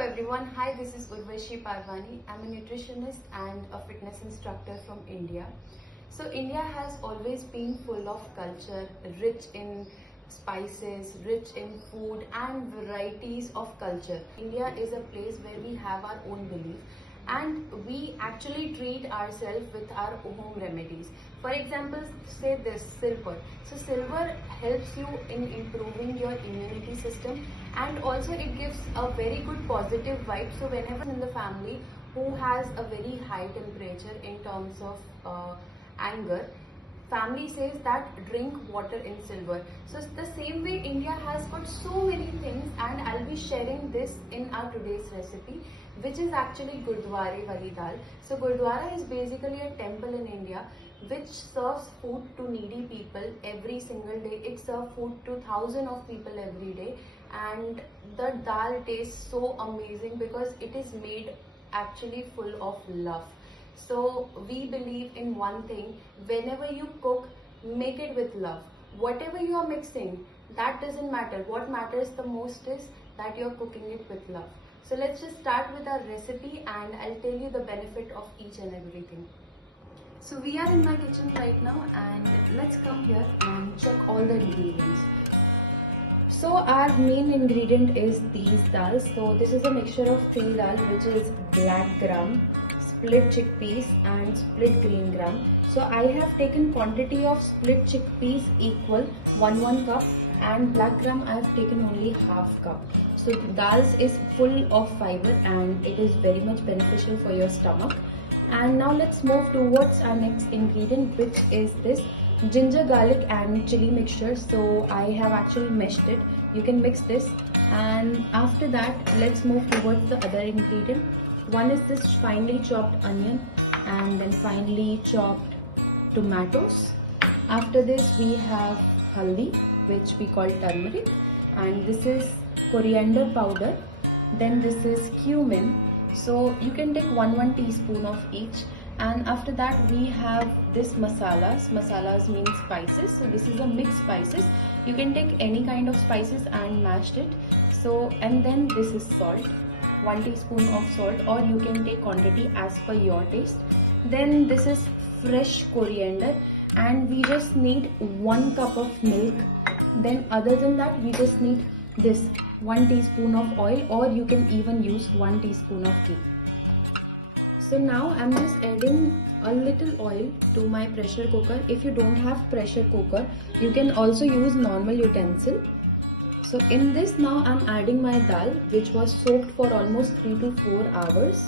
everyone, hi, this is Urvashi Parvani. I'm a nutritionist and a fitness instructor from India. So India has always been full of culture, rich in spices, rich in food and varieties of culture. India is a place where we have our own belief and we actually treat ourselves with our home remedies. For example, say this silver. So silver helps you in improving your immunity system, and also it gives a very good positive vibe. So whenever in the family who has a very high temperature in terms of anger, family says that drink water in silver. So the same way India has got so many things, and I'll be sharing this in our today's recipe, which is actually Gurdwara wali dal. So Gurdwara is basically a temple in India which serves food to needy people every single day. It serves food to thousands of people every day, and the dal tastes so amazing because it is made actually full of love. So we believe in one thing: whenever you cook, make it with love. Whatever you are mixing, that doesn't matter. What matters the most is that you're cooking it with love. So let's just start with our recipe and I'll tell you the benefit of each and everything. So we are in my kitchen right now, and let's come here and check all the ingredients. So our main ingredient is these dals. So this is a mixture of 3 dal, which is black gram, split chickpeas and split green gram. So I have taken quantity of split chickpeas equal 1 cup, and black gram I have taken only half cup. So the dals is full of fiber and it is very much beneficial for your stomach. And now let's move towards our next ingredient, which is this ginger, garlic and chili mixture. So I have actually meshed it. You can mix this, and after that let's move towards the other ingredient. One is this finely chopped onion, and then finely chopped tomatoes. After this we have haldi, which we call turmeric, and this is coriander powder. Then this is cumin. So you can take 1 teaspoon of each. And after that we have this masalas means spices. So this is a mixed spices. You can take any kind of spices and mashed it. So, and then this is salt, 1 teaspoon of salt, or you can take quantity as per your taste. Then this is fresh coriander, and we just need 1 cup of milk. Then other than that we just need this 1 teaspoon of oil, or you can even use 1 teaspoon of ghee. So now I'm just adding a little oil to my pressure cooker. If you don't have pressure cooker, you can also use normal utensil. So in this now I'm adding my dal, which was soaked for almost 3 to 4 hours.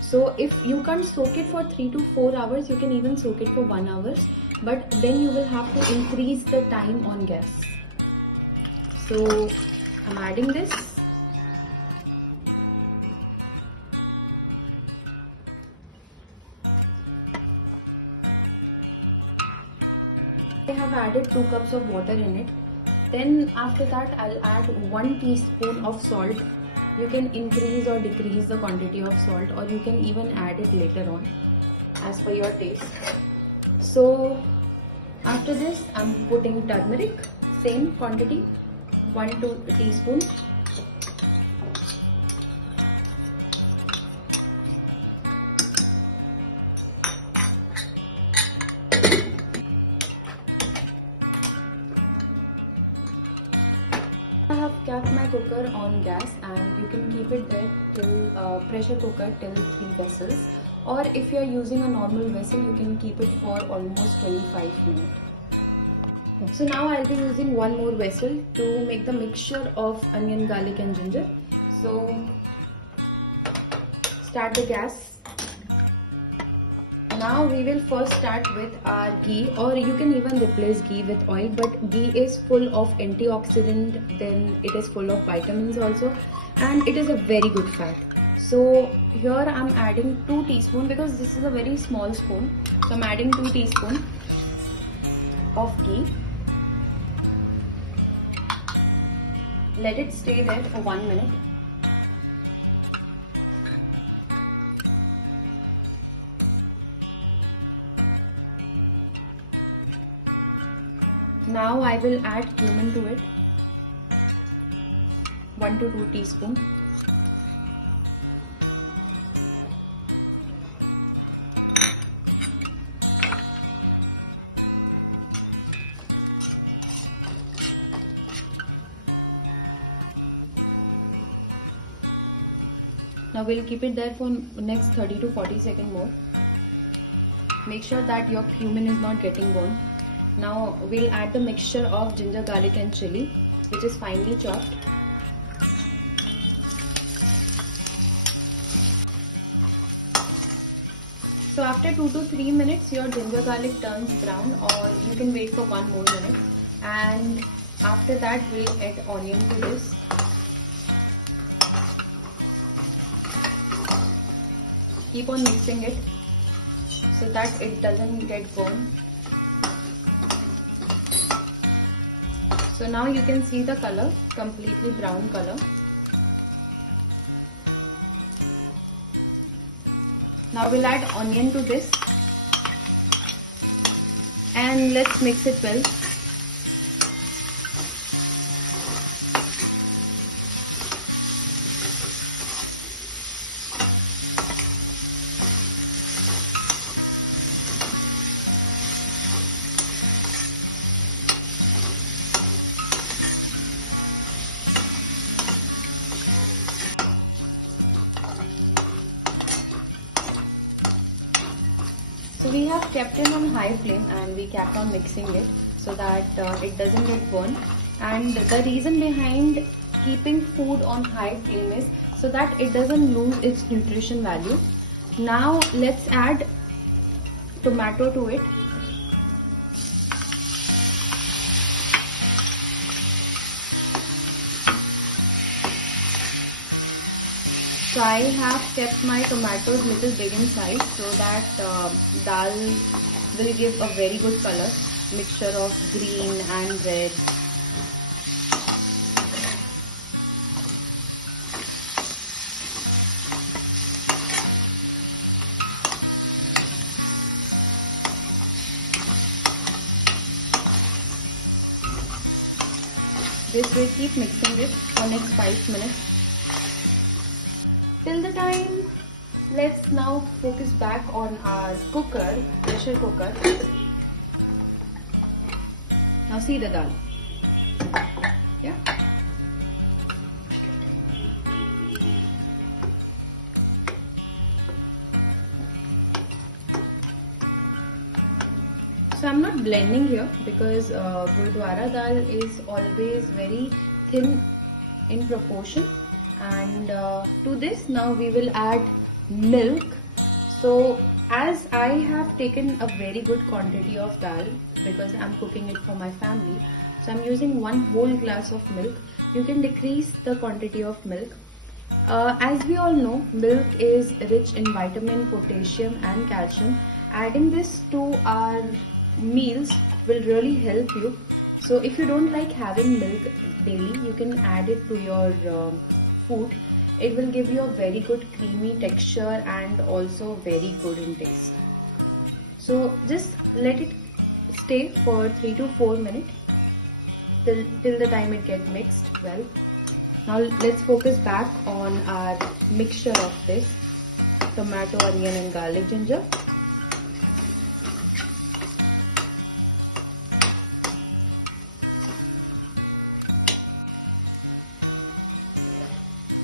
So if you can't soak it for 3 to 4 hours, you can even soak it for 1 hour, but then you will have to increase the time on gas. So I'm adding this. I have added 2 cups of water in it. Then after that I'll add 1 teaspoon of salt. You can increase or decrease the quantity of salt, or you can even add it later on as per your taste. So after this I'm putting turmeric, same quantity, 1 teaspoon. I have kept my cooker on gas, and you can keep it there till pressure cooker till 3 vessels, or if you are using a normal vessel you can keep it for almost 25 minutes. So now I'll be using 1 more vessel to make the mixture of onion, garlic and ginger. So start the gas. Now we will first start with our ghee, or you can even replace ghee with oil, but ghee is full of antioxidant, then it is full of vitamins also, and it is a very good fat. So here I'm adding 2 teaspoon because this is a very small spoon. So I'm adding 2 teaspoon of ghee. Let it stay there for 1 minute. Now I will add cumin to it, 1 to 2 teaspoon. Now we'll keep it there for next 30 to 40 seconds more. Make sure that your cumin is not getting burned. Now we'll add the mixture of ginger, garlic and chili, which is finely chopped. So after 2 to 3 minutes, your ginger garlic turns brown, or you can wait for 1 more minute. And after that, we'll add onion to this. Keep on mixing it so that it doesn't get burned. So now you can see the color, completely brown color. Now we'll add onion to this and let's mix it well. So we have kept it on high flame and we kept on mixing it so that it doesn't get burned. And the reason behind keeping food on high flame is so that it doesn't lose its nutrition value. Now let's add tomato to it. So I have kept my tomatoes little big in size so that dal will give a very good color, mixture of green and red. This will keep mixing it for next 5 minutes. Till the time, let's now focus back on our cooker, pressure cooker. Now see the dal. Yeah. So I'm not blending here because Gurdwara dal is always very thin in proportion. And to this now we will add milk. So as I have taken a very good quantity of dal because I'm cooking it for my family, so I'm using 1 whole glass of milk. You can decrease the quantity of milk. As we all know, milk is rich in vitamin, potassium and calcium. Adding this to our meals will really help you. So if you don't like having milk daily, you can add it to your food. It will give you a very good creamy texture and also very good in taste. So just let it stay for 3 to 4 minutes till the time it gets mixed well. Now let's focus back on our mixture of this tomato, onion and garlic ginger.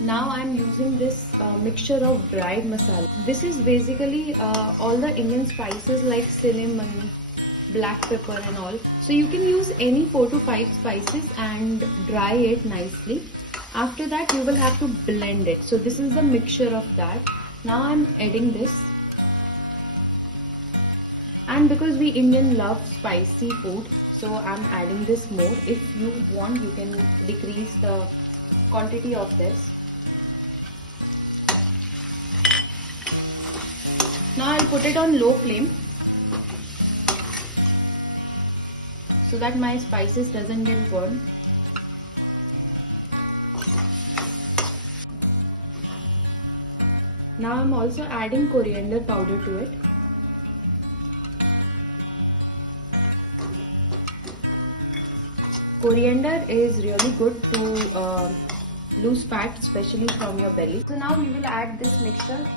Now I'm using this mixture of dried masala. This is basically all the Indian spices like cinnamon, black pepper and all. So you can use any 4 to 5 spices and dry it nicely. After that you will have to blend it. So this is the mixture of that. Now I'm adding this. And because we Indian love spicy food, so I'm adding this more. If you want, you can decrease the quantity of this. Now I'll put it on low flame so that my spices doesn't get burned. Now I'm also adding coriander powder to it. Coriander is really good to lose fat, especially from your belly. So now we will add this mixture.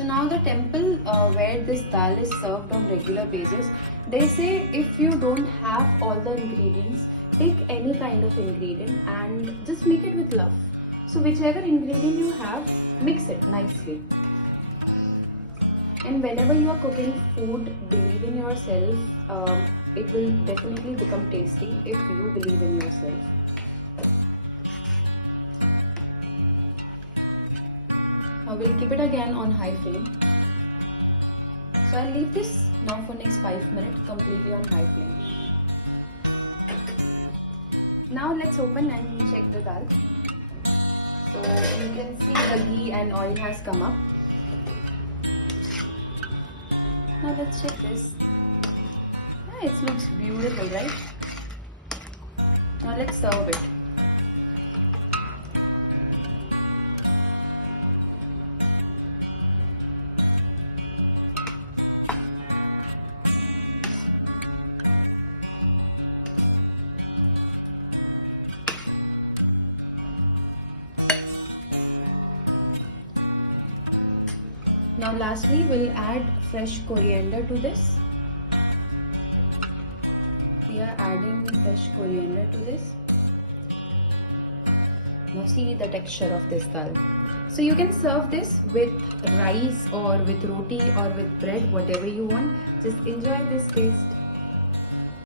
So now the temple where this dal is served on regular basis, they say if you don't have all the ingredients, take any kind of ingredient and just make it with love. So whichever ingredient you have, mix it nicely. And whenever you are cooking food, believe in yourself. It will definitely become tasty if you believe in yourself. Now we'll keep it again on high flame. So I'll leave this now for next 5 minutes completely on high flame. Now let's open and check the dal. So you can see the ghee and oil has come up. Now let's check this. It looks beautiful, right? Now let's serve it. Now lastly, we'll add fresh coriander to this. We are adding fresh coriander to this. Now see the texture of this dal. So you can serve this with rice or with roti or with bread, whatever you want. Just enjoy this taste.